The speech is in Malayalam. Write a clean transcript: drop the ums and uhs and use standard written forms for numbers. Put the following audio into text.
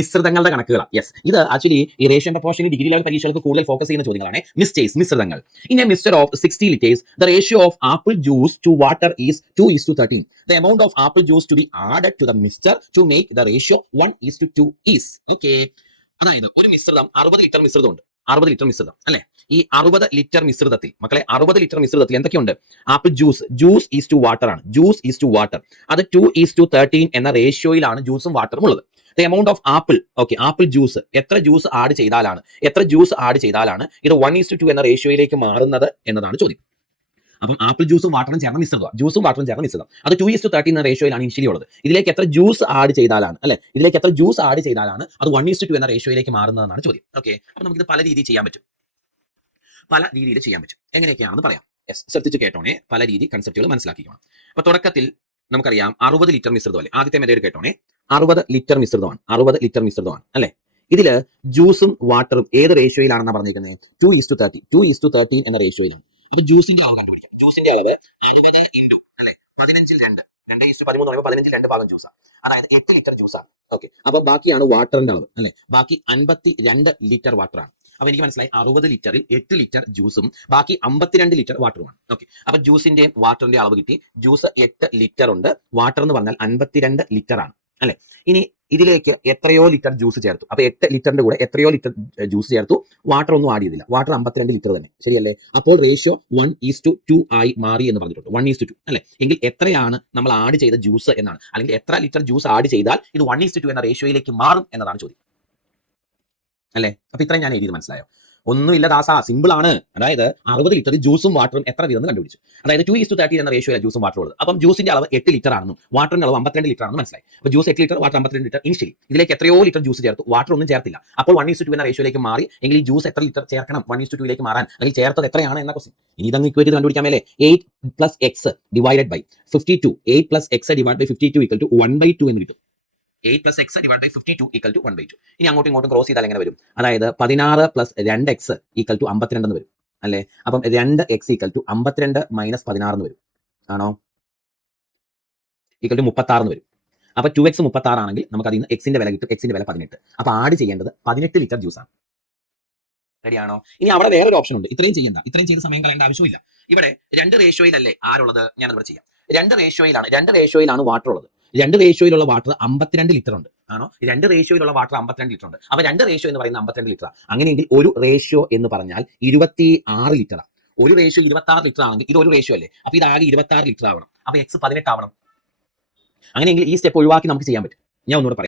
മിശ്രിതങ്ങളുടെ കണക്കുകൾ. യെസ്, ഇത് ആക്ച്വലി ഈ റേഷ്യോ പ്രൊപ്പോർഷൻ ഡിഗ്രി ലെവൽ പരീക്ഷകൾക്ക് കൂടുതൽ ഫോക്കസ് ചെയ്യുന്ന ചോദ്യങ്ങളാണ്. മിശ്രിതങ്ങൾ. In a mixture of 60 liters, the ratio of apple juice to water is 2:13. The amount of apple juice to be added to the mixture to make the ratio 1:2 is. Okay. അതായത് ഒരു മിശ്രിതം 60 ലിറ്റർ മിശ്രിതമുണ്ട്. 60 ലിറ്റർ മിശ്രിതം അല്ലെ? ഈ 60 ലിറ്റർ മിശ്രിതത്തിൽ മക്കളെ 60 ലിറ്റർ മിശ്രിതത്തിൽ എന്തൊക്കെയുണ്ട്? Apple juice is to water ആണ്. Juice is to water. അത് 2:13 എന്ന റേഷ്യോയിലാണ് ജ്യൂസും വാട്ടറും ഉള്ളത്. The amount of apple, okay, apple juice എത്ര ജ്യൂസ് ആഡ് ചെയ്താലാണ് ഇത് 1:2 എന്ന റേഷ്യോയിലേക്ക് മാറുന്നത് എന്നതാണ് ചോദ്യം. അപ്പം ആപ്പിൾ ജ്യൂസും വാട്ടറും ചേർന്ന മിശ്രിതം അത് 2:13 എന്ന റേഷ്യോയിലാണ് ഇനിഷ്യലി ഉള്ളത്. ഇതിലേക്ക് എത്ര ജ്യൂസ് ആഡ് ചെയ്താലാണ് അത് 1:2 എന്ന റേഷ്യോയിലേക്ക് മാറുന്നതെന്നാണ് ചോദ്യം. ഓക്കെ, അപ്പൊ നമുക്കിത് പല രീതിയിൽ ചെയ്യാൻ പറ്റും. എങ്ങനെയൊക്കെയാണെന്ന് പറയാം. യെസ്, ശ്രദ്ധിച്ച് കേട്ടോണേ. പല രീതി കൺസെപ്റ്റുകൾ മനസ്സിലാക്കിക്കണം. അപ്പൊ തുടക്കത്തിൽ നമുക്കറിയാം 60 ലിറ്റർ മിശ്രിതം അല്ലേ? ആദ്യത്തെ മെത്തേഡ് കേട്ടോണേ. 60 ലിറ്റർ മിശ്രിതമാണ് അല്ലെ? ഇതില് ജ്യൂസും വാട്ടറും ഏത് റേഷ്യോയിലാണെന്നാണ് പറഞ്ഞിരിക്കുന്നത്? 2:13 എന്ന റേഷ്യോയിലാണ്. അപ്പൊ ജ്യൂസിന്റെ അളവ് കണ്ടുപിടിക്കാം. ജ്യൂസിന്റെ അളവ് 60 ഇൻറ്റു അല്ലെ 15/2 2:13 പറയുമ്പോൾ 15/2 ഭാഗം ജ്യൂസാണ്. അതായത് 8 ലിറ്റർ ജ്യൂസാണ്. ഓക്കെ, അപ്പൊ ബാക്കിയാണ് വാട്ടറിന്റെ അളവ് അല്ലെ? ബാക്കി 52 ലിറ്റർ വാട്ടറാണ്. അപ്പൊ എനിക്ക് മനസ്സിലായി 60 ലിറ്ററിൽ 8 ലിറ്റർ ജ്യൂസും ബാക്കി 52 ലിറ്റർ വാട്ടറുമാണ്. ഓക്കെ, അപ്പൊ ജ്യൂസിന്റെയും വാട്ടറിന്റെ അളവ് കിട്ടി. ജ്യൂസ് 8 ലിറ്റർ ഉണ്ട്, വാട്ടർ എന്ന് പറഞ്ഞാൽ 52 ലിറ്റർ ആണ് അല്ലെ? ഇനി ഇതിലേക്ക് എത്രയോ ലിറ്റർ ജ്യൂസ് ചേർത്തു. അപ്പൊ 8 ലിറ്ററിന്റെ കൂടെ എത്രയോ ലിറ്റർ ജ്യൂസ് ചേർത്തു. വാട്ടർ ഒന്നും ആഡ് ചെയ്തില്ല. വാട്ടർ 52 ലിറ്റർ തന്നെ, ശരിയല്ലേ? അപ്പോൾ റേഷ്യോ 1:2 ആയി മാറി എന്ന് പറഞ്ഞിട്ടുണ്ട്. 1:2 അല്ലെ? എങ്കിൽ എത്രയാണ് നമ്മൾ ആഡ് ചെയ്ത ജ്യൂസ് എന്നാണ്, അല്ലെങ്കിൽ എത്ര ലിറ്റർ ജ്യൂസ് ആഡ് ചെയ്താൽ ഇത് 1:2 എന്ന റേഷ്യോയിലേക്ക് മാറും എന്നതാണ് ചോദ്യം അല്ലെ? അപ്പൊ ഇത്രയും ഞാൻ എഴുതിയത് മനസ്സിലായോ? ഒന്നുമില്ല ദാസ, സിമ്പിൾ ആണ്. അതായത് 60 ലിറ്റർ ജ്യൂസും വാട്ടറും എത്ര വീതം കണ്ടുപിടിച്ചു. അതായത് 2:13 എന്ന റേഷ്യോ ജ്യൂസും വാട്ടറും ഉള്ളത്. അപ്പം ജ്യൂസിന്റെ അളവ് 8 ലിറ്റർ ആണെന്നും വാട്ടറിന്റെ അളവ് 52 ലിറ്റർ ആണെന്ന് മനസ്സിലായി. അപ്പൊ juice 8 litre, water 52 litre. Initially ഇതിലേക്ക് എത്രയോ ലിറ്റർ ജ്യൂസ് ചേർത്തു, വാട്ടർ ഒന്നും ചേർത്തില്ല. അപ്പോൾ 1:2 എന്ന റേഷ്യോയിലേക്ക് മാറി. എങ്കിൽ ഈ ജ്യൂസ് എത്ര ലിറ്റർ ചേർക്കണം 1:2 മാറാൻ, അല്ലെങ്കിൽ ചേർത്തത് എത്രയാണ് എന്ന ക്വസ്റ്റ്യൻ. ഇനി ഇതങ്ങ് ഇക്വേറ്റ് കണ്ടുപിടിക്കാൻ മേലെ 8 + x divided by 52. 8 + x divide by 52 = 1/2 എന്ന് കിട്ടും. 8 + x ഡിവൈഡ് ബൈ 52 = 1/2. ഇനി അങ്ങോട്ടും ഇങ്ങോട്ടും ക്രോസ് ചെയ്താൽ എങ്ങനെ വരും? അതായത് 16 + 2x = 52 എന്ന് വരും അല്ലെ? അപ്പം 2x = 52 - 16 എന്ന് വരും. ആണോ? = 36 എന്ന് വരും. അപ്പൊ 2x 36 ആണെങ്കിൽ നമുക്ക് അതിൽ നിന്ന് എക്സിന്റെ വില കിട്ടും. എക്സിന്റെ വില 18. അപ്പൊ ആഡ് ചെയ്യേണ്ടത് 18 ലിറ്റർ ജ്യൂസാണ്. റെഡിയാണോ? ഇനി അവിടെ വേറൊരു ഓപ്ഷൻ ഉണ്ട്. ഇത്രയും ചെയ്ത് സമയം കളയേണ്ട ആവശ്യമില്ല. ഇവിടെ 2 റേഷ്യോയിലല്ലേ ആരുള്ളത്? ഞാൻ ഇവിടെ ചെയ്യാം. 2 റേഷ്യോയിലാണ് വാട്ടർ ഉള്ളത്. 2 റേഷ്യോയിലുള്ള വാട്ടർ 52 ലിറ്റർ ഉണ്ട്. ആണോ? 2 റേഷ്യോയിലുള്ള വാട്ടർ 52 ലിറ്റർ ഉണ്ട്. അപ്പൊ 2 റേഷ്യോ എന്ന് പറയുന്നത് 52 ലിറ്റർ. അങ്ങനെയെങ്കിൽ ഒരു റേഷ്യോ എന്ന് പറഞ്ഞാൽ 26 ലിറ്റർ. ഒരു റേഷ്യോ 26 ലിറ്റർ ആണെങ്കിൽ ഇത് ഒരു റേഷ്യോ അല്ലേ? അപ്പൊ ഇത് ആകെ 26 ലിറ്റർ ആവണം. അപ്പൊ x 18 ആവണം. അങ്ങനെയെങ്കിൽ ഈ സ്റ്റെപ്പ് ഒഴിവാക്കി നമുക്ക് ചെയ്യാൻ പറ്റും. ഞാൻ ഒന്നുകൂടെ പറയാം.